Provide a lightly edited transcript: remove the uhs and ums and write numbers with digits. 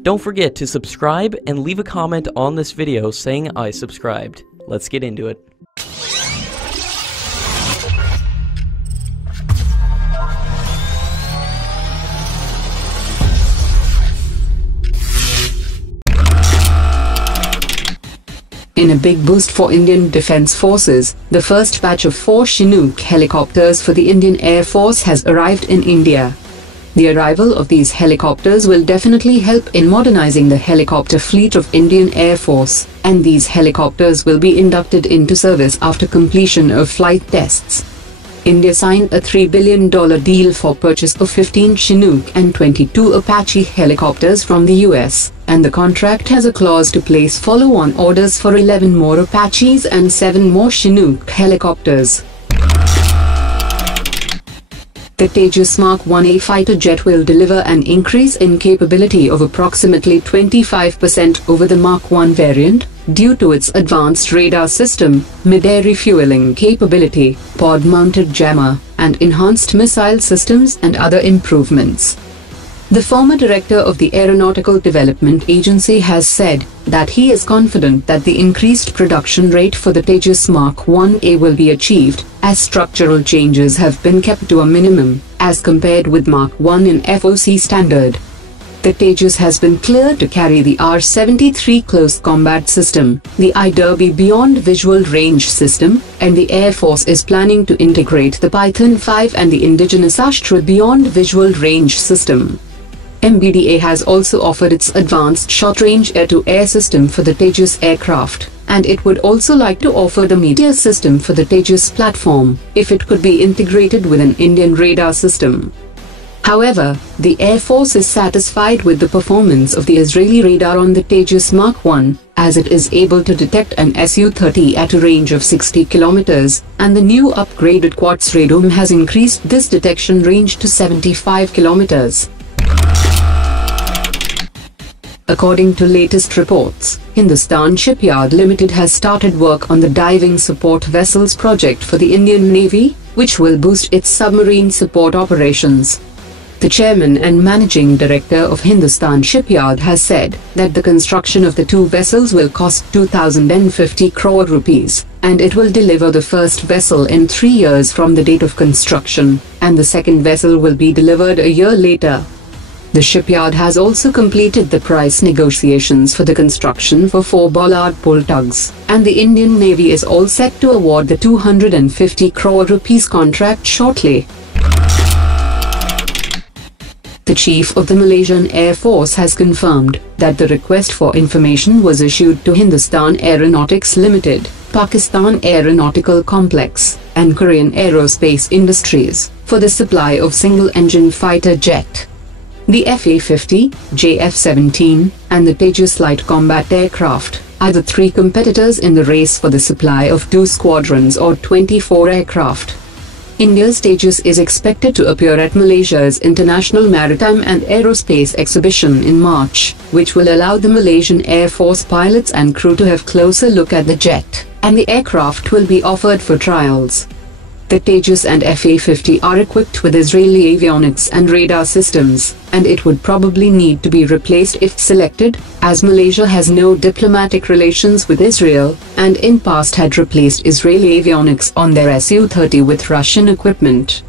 Don't forget to subscribe and leave a comment on this video saying I subscribed. Let's get into it. In a big boost for Indian Defence Forces, the first batch of 4 Chinook helicopters for the Indian Air Force has arrived in India. The arrival of these helicopters will definitely help in modernizing the helicopter fleet of Indian Air Force, and these helicopters will be inducted into service after completion of flight tests. India signed a $3 billion deal for purchase of 15 Chinook and 22 Apache helicopters from the US, and the contract has a clause to place follow-on orders for 11 more Apaches and 7 more Chinook helicopters. The Tejas MK1A fighter jet will deliver an increase in capability of approximately 25% over the Mk 1 variant, due to its advanced radar system, mid-air refueling capability, pod-mounted jammer, and enhanced missile systems and other improvements. The former director of the Aeronautical Development Agency has said that he is confident that the increased production rate for the Tejas MK1A will be achieved, as structural changes have been kept to a minimum, as compared with Mk 1 in FOC standard. The Tejas has been cleared to carry the R-73 Close Combat System, the IAF Beyond Visual Range System, and the Air Force is planning to integrate the Python 5 and the indigenous Astra Beyond Visual Range System. MBDA has also offered its advanced short-range air-to-air system for the Tejas aircraft, and it would also like to offer the Meteor system for the Tejas platform, if it could be integrated with an Indian radar system. However, the Air Force is satisfied with the performance of the Israeli radar on the Tejas Mk1, as it is able to detect an Su-30 at a range of 60 km, and the new upgraded quartz radome has increased this detection range to 75 km. According to latest reports, Hindustan Shipyard Limited has started work on the diving support vessels project for the Indian Navy, which will boost its submarine support operations. The chairman and managing director of Hindustan Shipyard has said that the construction of the 2 vessels will cost 2,050 crore rupees, and it will deliver the first vessel in 3 years from the date of construction, and the second vessel will be delivered a year later. The shipyard has also completed the price negotiations for the construction for 4 bollard pull tugs, and the Indian Navy is all set to award the 250 crore rupees contract shortly. The Chief of the Malaysian Air Force has confirmed that the request for information was issued to Hindustan Aeronautics Limited, Pakistan Aeronautical Complex, and Korean Aerospace Industries, for the supply of single-engine fighter jet. The FA-50, JF-17, and the Tejas light combat aircraft are the 3 competitors in the race for the supply of 2 squadrons or 24 aircraft. India's Tejas is expected to appear at Malaysia's International Maritime and Aerospace Exhibition in March, which will allow the Malaysian Air Force pilots and crew to have closer look at the jet, and the aircraft will be offered for trials. The Tejas and FA-50 are equipped with Israeli avionics and radar systems, and it would probably need to be replaced if selected, as Malaysia has no diplomatic relations with Israel, and in past had replaced Israeli avionics on their Su-30 with Russian equipment.